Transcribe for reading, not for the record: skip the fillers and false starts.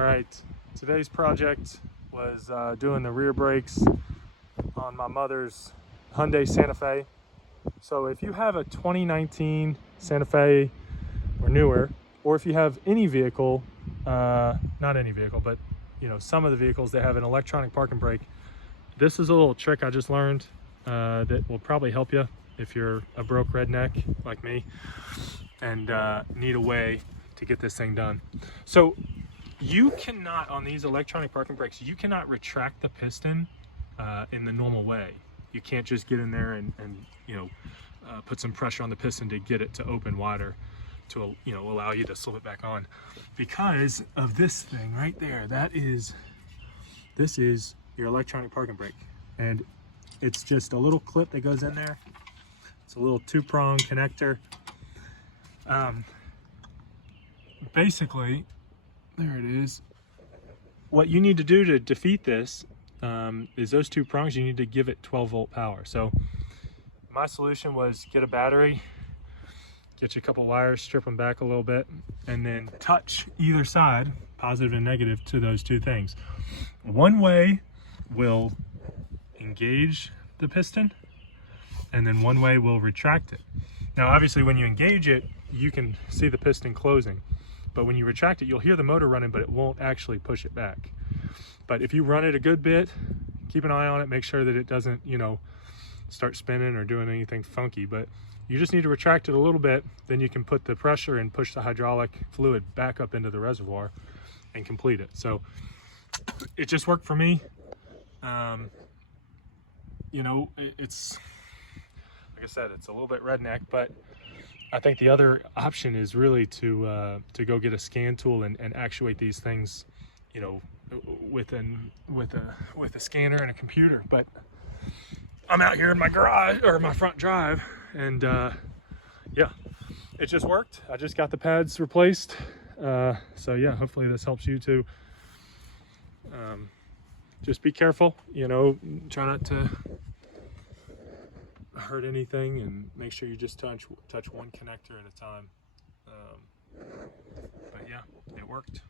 All right, today's project was doing the rear brakes on my mother's Hyundai Santa Fe. So if you have a 2019 Santa Fe or newer, or if you have any vehicle, not any vehicle, but you know, some of the vehicles that have an electronic parking brake, this is a little trick I just learned that will probably help you if you're a broke redneck like me and need a way to get this thing done. So you cannot, on these electronic parking brakes, you cannot retract the piston in the normal way. You can't just get in there and you know, put some pressure on the piston to get it to open wider to, you know, allow you to slip it back on, because of this thing right there. This is your electronic parking brake, and it's just a little clip that goes in there. It's a little two-prong connector. Basically, there it is. What you need to do to defeat this is those two prongs, you need to give it 12-volt power. So my solution was get a battery, get you a couple wires, strip them back a little bit, and then touch either side, positive and negative, to those two things. One way will engage the piston, and then one way will retract it. Now obviously when you engage it, you can see the piston closing, but when you retract it, you'll hear the motor running, but it won't actually push it back. But if you run it a good bit, keep an eye on it, make sure that it doesn't, you know, start spinning or doing anything funky. But you just need to retract it a little bit, then you can put the pressure and push the hydraulic fluid back up into the reservoir and complete it. So it just worked for me. You know, it's, like I said, it's a little bit redneck, but I think the other option is really to go get a scan tool and actuate these things, you know, with a scanner and a computer. But I'm out here in my garage, or my front drive, and yeah, it just worked. I just got the pads replaced. So yeah, hopefully this helps you too. Just be careful, you know, try not to hurt anything, and make sure you just touch one connector at a time. But yeah, it worked.